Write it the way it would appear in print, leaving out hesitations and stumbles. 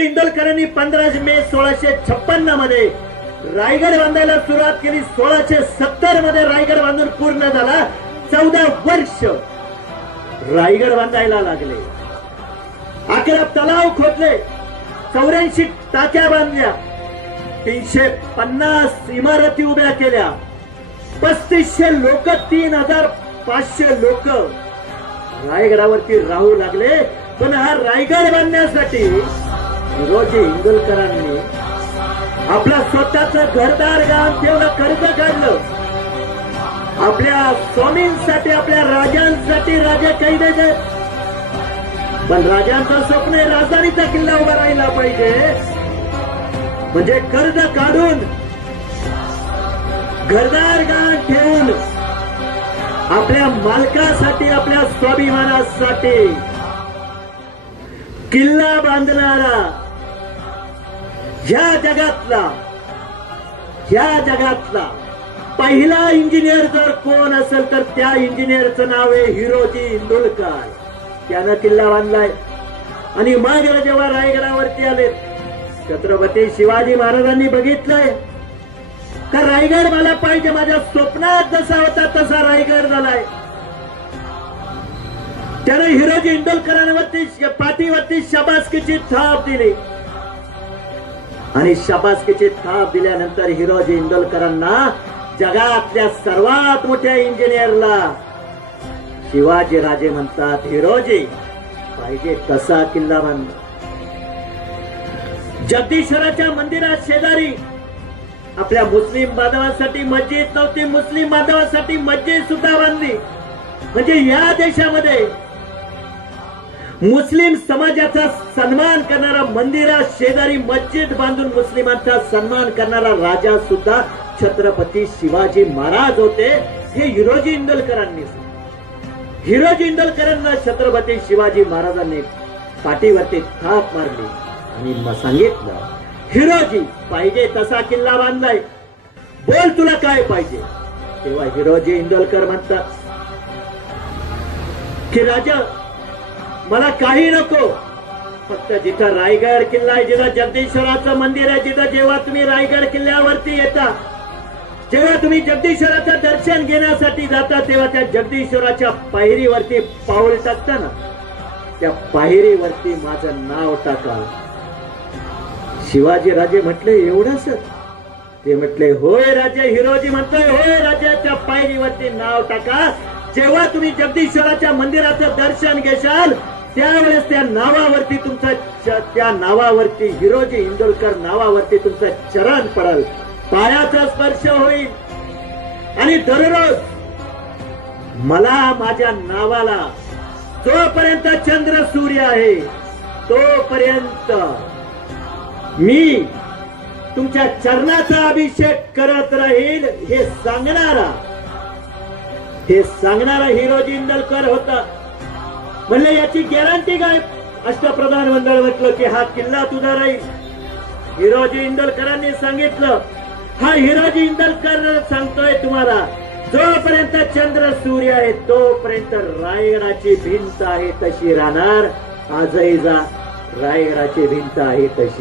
इंदलकरांनी 15 मे 1656 मध्ये रायगड बांधायला सुरुवात केली। 1670 मध्ये रायगड बांधून पूर्ण झाला। 14 वर्ष रायगड बांधायला लागले। 11 तलाव खोदले, 84 टाक्या बांधल्या, 350 इमारती उभ्या केल्या, 3500 लोक 3500 लोक रायगडावरती राहू लागले। पण हा रायगड बांधण्यासाठी हिरोजी इंदलकरांनी आपला स्वतःचं घरदार गाव ठेवलं, कर्ज काढलं। आपल्या स्वामींसाठी, आपल्या राजांसाठी राजा काही द्यायचे, पण राजांचं स्वप्न आहे राजधानीचा किल्ला उभा राहिला पाहिजे। म्हणजे कर्ज काढून घरदार गाव ठेवून आपल्या मालकासाठी, आपल्या स्वाभिमानासाठी किल्ला बांधणारा ह्या जगातला पहिला इंजिनियर जर कोण असेल तर त्या इंजिनियरचं नाव आहे हिरोजी इंदुलकर। त्यानं किल्ला बांधलाय। आणि मग जेव्हा रायगडावरती आले, छत्रपती शिवाजी महाराजांनी बघितलंय का रायगड मला पाहिजे, माझ्या स्वप्नात जसा होता तसा रायगड झालाय। त्याने हिरोजी इंदलकरांवरती पाठीवरती शाबासकीची थाप दिली। आणि शाबासकीची थाप दिल्यानंतर हिरोजी इंदलकरांना जगातल्या सर्वात मोठ्या इंजिनियरला शिवाजी राजे म्हणतात, हिरोजी पाहिजे तसा किल्ला बांधला। जगदीश्वराच्या मंदिरात शेजारी आपल्या मुस्लिम बांधवांसाठी मस्जिद नव्हती, मुस्लिम बांधवांसाठी मस्जिद सुद्धा बांधली। म्हणजे या देशामध्ये मुस्लिम समाजाचा सन्मान करणारा, मंदिरात शेजारी मस्जिद बांधून मुस्लिमांचा सन्मान करणारा राजा सुद्धा छत्रपती शिवाजी महाराज होते। हे हिरोजी इंदलकरांनी, हिरोजी इंदलकरांना छत्रपती शिवाजी महाराजांनी पाठीवरती थाप मारली आणि सांगितलं, हिरोजी पाहिजे तसा किल्ला बांधलाय, बोल तुला काय पाहिजे। तेव्हा हिरोजी इंदलकर म्हणतात की राजा मला काही नको, फक्त जिथं रायगड किल्ला आहे, जिथं जगदीश्वराचं मंदिर आहे, जिथं जेव्हा तुम्ही रायगड किल्ल्यावरती येता, जेव्हा तुम्ही जगदीश्वराचं दर्शन घेण्यासाठी जाता, तेव्हा त्या जगदीश्वराच्या पायरीवरती पाऊल टाकता ना, त्या पायरीवरती माझं नाव टाका। शिवाजी राजे म्हटले एवढंच? ते म्हटले होय राजे। हिरोजी म्हणतोय होय राजे, त्या पायरीवरती नाव टाका। जेव्हा तुम्ही जगदीश्वराच्या मंदिराचं दर्शन घेशाल त्यावेळेस त्या नावावरती त्या नावावरती, हिरोजी इंदलकर नावावरती तुमचं चरण पडेल, पायाचा स्पर्श होईल। आणि दररोज मला, माझ्या नावाला जोपर्यंत चंद्र सूर्य आहे तोपर्यंत मी तुमच्या चरणाचा अभिषेक करत राहील, हे सांगणारा हिरोजी इंदलकर होता। म्हणले याची गॅरंटी काय? अष्टप्रधान मंडळ म्हटलं की हा किल्ला तुझा राहील। हिरोजी इंदलकरांनी सांगितलं, हा हिरोजी इंदलकर सांगतोय तुम्हाला, जोपर्यंत चंद्र सूर्य आहे तोपर्यंत रायगडाची भिंत आहे तशी राहणार। आजही जा, रायगडाची भिंत आहे तशी।